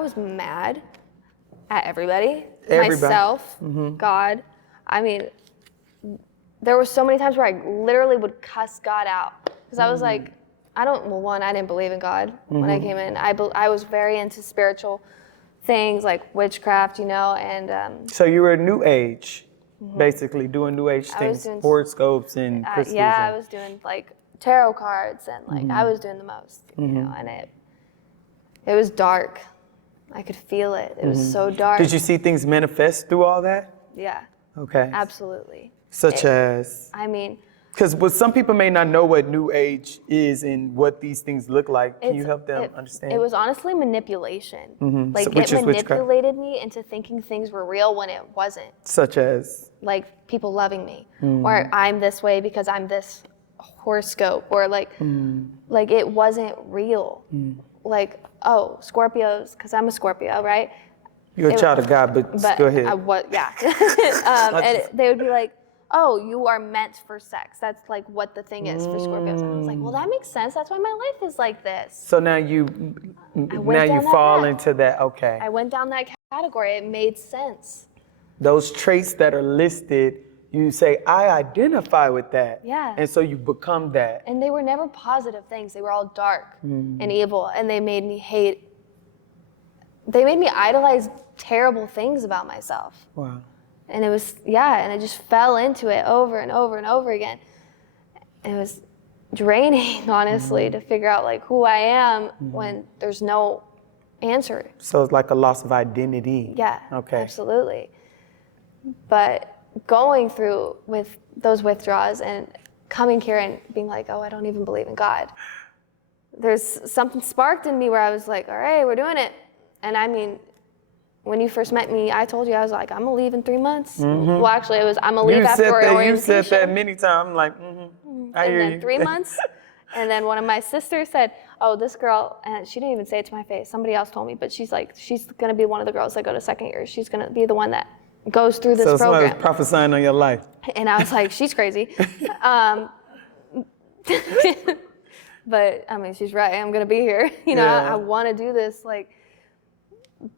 I was mad at everybody. Myself, God. I mean, there were so many times where I literally would cuss God out because I was like, I didn't believe in God when I came in. I was very into spiritual things like witchcraft, and so you were New Age, basically doing New Age things, horoscopes and crystals. I was doing like tarot cards and like I was doing the most, and it was dark. I could feel it. It was so dark. Did you see things manifest through all that? Yeah. Okay. Absolutely. Such as? I mean, because some people may not know what New Age is and what these things look like. Can you help them understand? It was honestly manipulation. Like Which it manipulated me into thinking things were real when it wasn't. Such as? Like people loving me, or I'm this way because I'm this horoscope, or like it wasn't real. Like, oh, Scorpios, because I'm a Scorpio, right? You're a child of God, but go ahead. And they would be like, oh, you are meant for sex. That's like what the thing is for Scorpios. And I was like, well, that makes sense. That's why my life is like this. So now you fall into that, okay. I went down that category. It made sense. Those traits that are listed, you say, I identify with that. Yeah. And so you become that. And they were never positive things. They were all dark and evil. And they made me idolize terrible things about myself. Wow. And it was, and I just fell into it over and over and over again. And it was draining, honestly, to figure out like who I am when there's no answer. So it's like a loss of identity. Yeah, okay. Absolutely. But going through with those withdrawals and coming here and being like, oh, I don't even believe in God. There's something sparked in me where I was like, all right, we're doing it. And I mean, when you first met me, I told you, I was like, I'm gonna leave in 3 months. Well, actually, it was, I'm gonna leave after orientation. You said that many times. I'm like, I hear you. And then 3 months. And then one of my sisters said, oh, this girl, and she didn't even say it to my face. Somebody else told me, but she's like, she's gonna be one of the girls that go to second year. She's gonna be the one that goes through this program. So somebody was prophesying on your life. And I was like, she's crazy. But I mean, she's right. I'm gonna be here. I want to do this.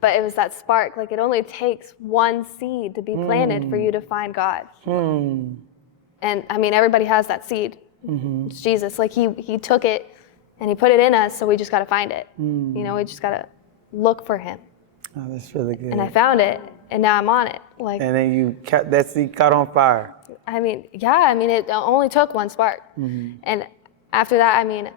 But it was that spark. Like it only takes one seed to be planted for you to find God. And I mean, everybody has that seed. It's Jesus. Like he took it and he put it in us. So we just got to find it. We just got to look for him. Oh, that's really good. And I found it, and now I'm on it. And then that seed caught on fire. I mean, it only took one spark. And after that, I mean,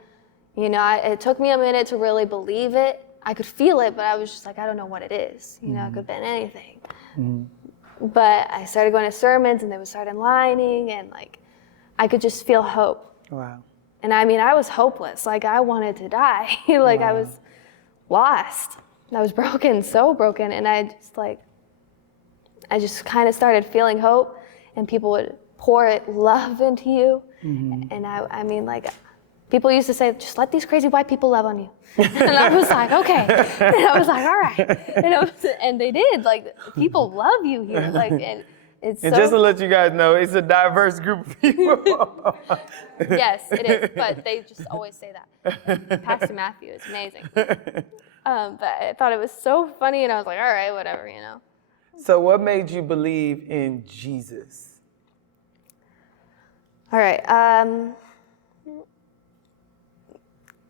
it took me a minute to really believe it. I could feel it, but I was just like, I don't know what it is. It could have been anything. But I started going to sermons, and they would start aligning, and I could just feel hope. Wow. And I mean, I was hopeless. I wanted to die. Wow. I was lost. I was broken, so broken. And I just kind of started feeling hope, and people would pour love into you. And I mean, people used to say, just let these crazy white people love on you. And I was like, okay. And I was like, all right. And they did. People love you here. And it's and just to let you guys know, it's a diverse group of people. Yes, it is. But they just always say that. Pastor Matthew is amazing. But I thought it was so funny, and I was like, all right, whatever, So what made you believe in Jesus? All right.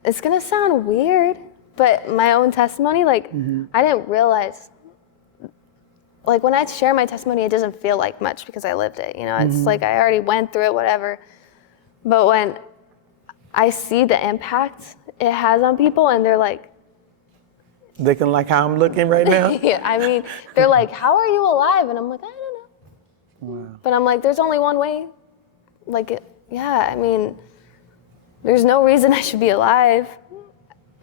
It's going to sound weird, but my own testimony, I didn't realize, when I share my testimony, it doesn't feel like much because I lived it. It's like I already went through it, whatever. But when I see the impact it has on people, and they're like, looking like how I'm looking right now? Yeah, I mean, they're like, how are you alive? And I'm like, I don't know. Wow. But I'm like, there's only one way. I mean, there's no reason I should be alive.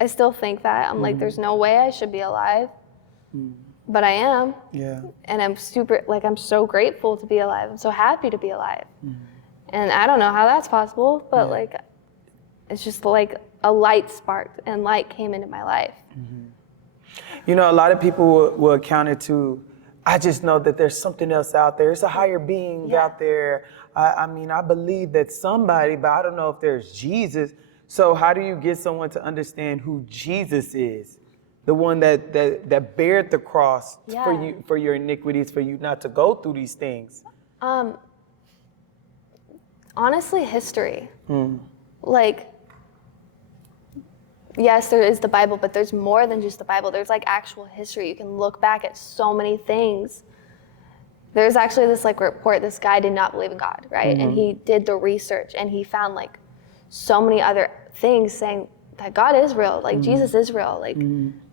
I still think that. I'm like, there's no way I should be alive. But I am. Yeah. And I'm I'm so grateful to be alive. I'm so happy to be alive. And I don't know how that's possible, but it's just a light sparked, and light came into my life. A lot of people will account it to, I just know that there's something else out there. It's a higher being out there. I mean, I believe that somebody, but I don't know if there's Jesus. So how do you get someone to understand who Jesus is? the one that bared the cross Yeah. for you, for your iniquities, for you not to go through these things? Honestly, history. Like, yes, there is the Bible, but there's more than just the Bible. There's like actual history. You can look back at so many things. There's actually this like report, this guy did not believe in God, right? And he did the research and he found like so many other things saying that God is real, like Jesus is real. Like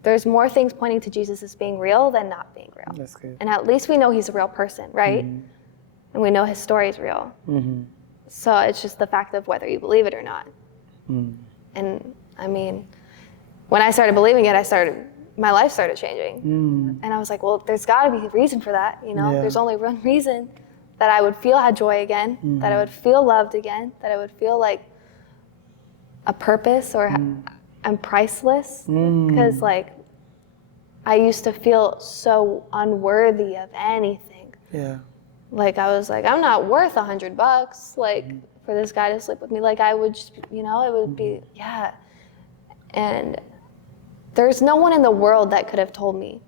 there's more things pointing to Jesus as being real than not being real. That's good. And at least we know he's a real person, right? And we know his story is real. So it's just the fact of whether you believe it or not. And I mean, when I started believing it, my life started changing. And I was like, well, there's gotta be a reason for that, you know? Yeah. There's only one reason that I would feel had joy again, that I would feel loved again, that I would feel like a purpose or I'm priceless. Because like, I used to feel so unworthy of anything. Yeah. Like I was like, I'm not worth $100, like for this guy to sleep with me. Like I would just, you know, it would be, yeah. And there's no one in the world that could have told me.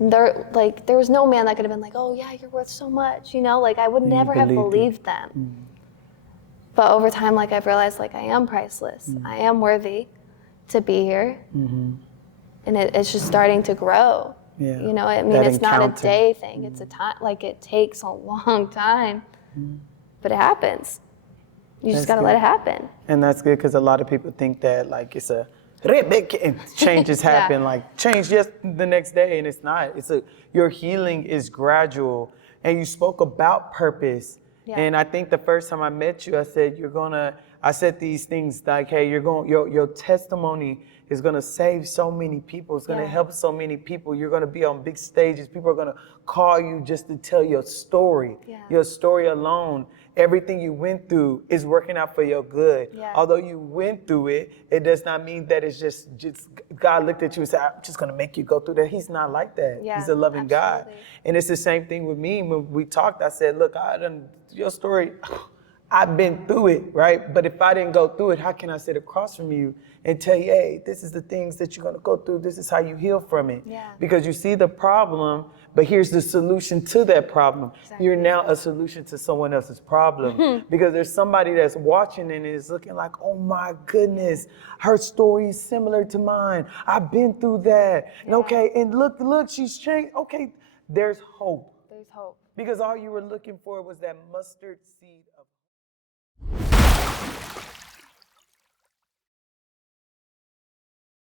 There was no man that could have been like, oh yeah, you're worth so much, you know? Like I would never have believed them. But over time, like I've realized like I am priceless. I am worthy to be here. And it's just starting to grow. Yeah. You know, I mean, it's not a day thing. It's a time, like it takes a long time, but it happens. You just got to let it happen. And that's good because a lot of people think that like it's a and changes happen, like change just the next day, and it's not. Your healing is gradual, and you spoke about purpose. Yeah. And I think the first time I met you, I said I said these things like, hey, your testimony is gonna save so many people. It's gonna help so many people. You're gonna be on big stages. People are gonna call you just to tell your story. Your story alone. Everything you went through is working out for your good. Although you went through it, it does not mean that it's just God looked at you and said, I'm just gonna make you go through that. He's not like that. He's a loving God. And it's the same thing with me. When we talked, I said, look, your story, I've been through it, right? But if I didn't go through it, how can I sit across from you and tell you, hey, this is the things that you're gonna go through. This is how you heal from it. Because you see the problem, but here's the solution to that problem. You're now a solution to someone else's problem. Because there's somebody that's watching and is looking like, oh my goodness, her story is similar to mine. I've been through that. And okay, and look, she's changed. Okay, there's hope. There's hope. Because all you were looking for was that mustard seed